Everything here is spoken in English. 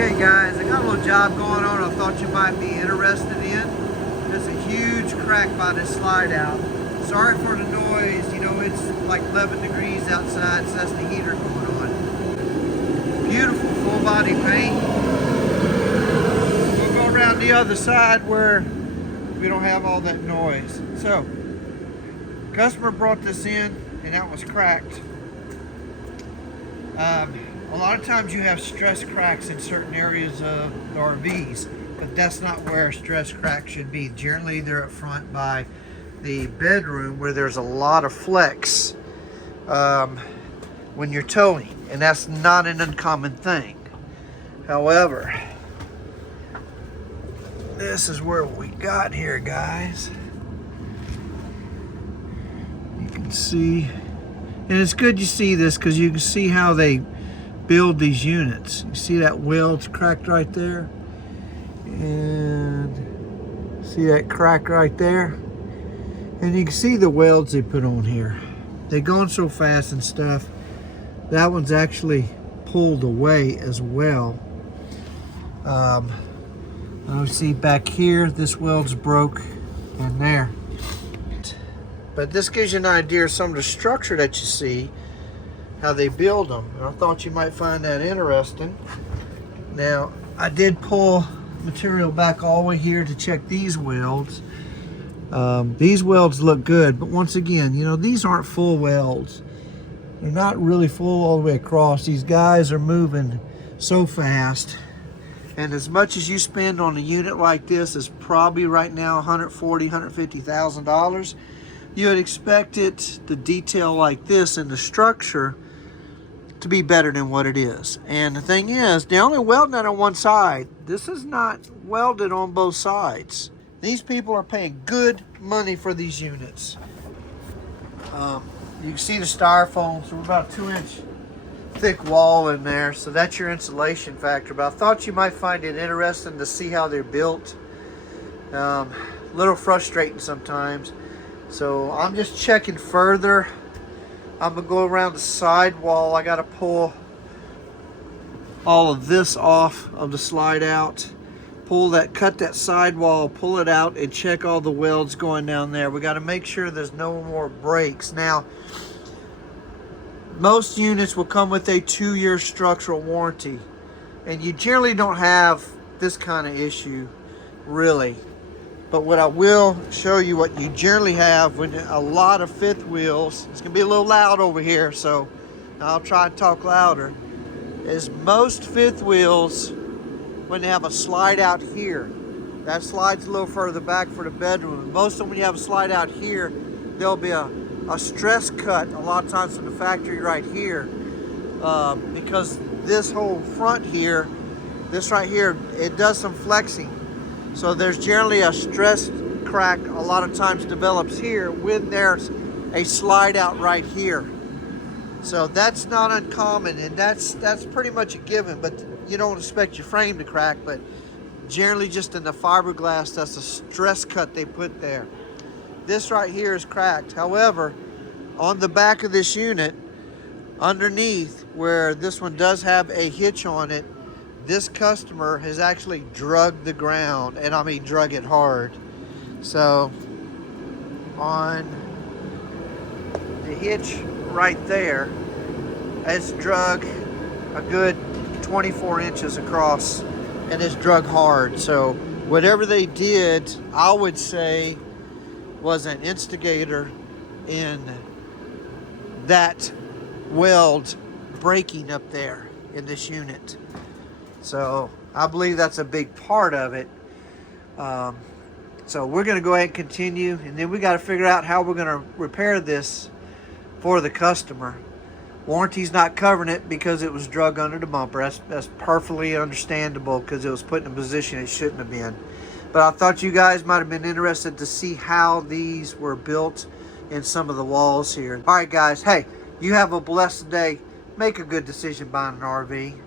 Okay guys, I got a little job going on I thought you might be interested in. There's a huge crack by this slide out. Sorry for the noise, you know it's like 11 degrees outside, so that's the heater going on. Beautiful full body paint. We'll go around the other side where we don't have all that noise. So, customer brought this in and that was cracked. A lot of times you have stress cracks in certain areas of RVs, but that's not where a stress crack should be. Generally, they're up front by the bedroom where there's a lot of flex when you're towing, and that's not an uncommon thing. However, this is where we got here, guys. You can see, and it's good you see this because you can see how they build these units. You see that weld's cracked right there, and see that crack right there, and you can see the welds they put on here. They're going so fast and stuff. That one's actually pulled away as well. You see back here, this weld's broke in there. But this gives you an idea of some of the structure that you see, how they build them. And I thought you might find that interesting. Now, I did pull material back all the way here to check these welds. These welds look good, but once again, you know, these aren't full welds. They're not really full all the way across. These guys are moving so fast. And as much as you spend on a unit like this is probably right now $140,000, $150,000. You would expect it, the detail like this in the structure, to be better than what it is. And the thing is, they're only welding it on one side. This is not welded on both sides. These people are paying good money for these units. You can see the styrofoam, so we're about a 2-inch thick wall in there, so that's your insulation factor. But I thought you might find it interesting to see how they're built. A little frustrating sometimes. So I'm just checking further. I'm gonna go around the side wall. I gotta pull all of this off of the slide out. Cut that side wall, pull it out, and check all the welds going down there. We gotta make sure there's no more breaks. Now, most units will come with a 2-year structural warranty, and you generally don't have this kind of issue, really. But what I will show you what you generally have when a lot of fifth wheels, it's gonna be a little loud over here, so I'll try to talk louder, is most fifth wheels, when they have a slide out here, that slides a little further back for the bedroom. Most of them, when you have a slide out here, there'll be a stress cut a lot of times from the factory right here, because this whole front here, this right here, it does some flexing. So there's generally a stress crack a lot of times develops here when there's a slide out right here. So that's not uncommon, and that's pretty much a given, but you don't expect your frame to crack, but generally just in the fiberglass, that's a stress cut they put there. This right here is cracked. However, on the back of this unit, underneath where this one does have a hitch on it, this customer has actually drug the ground, and I mean drug it hard. So on the hitch right there, it's drug a good 24 inches across, and it's drug hard. So whatever they did, I would say, was an instigator in that weld breaking up there in this unit. So I believe that's a big part of it. So we're going to go ahead and continue, and then we got to figure out how we're going to repair this for the customer. Warranty's not covering it because it was drug under the bumper. That's perfectly understandable because it was put in a position it shouldn't have been. But I thought you guys might have been interested to see how these were built in some of the walls here. All right, guys. Hey, you have a blessed day. Make a good decision buying an RV.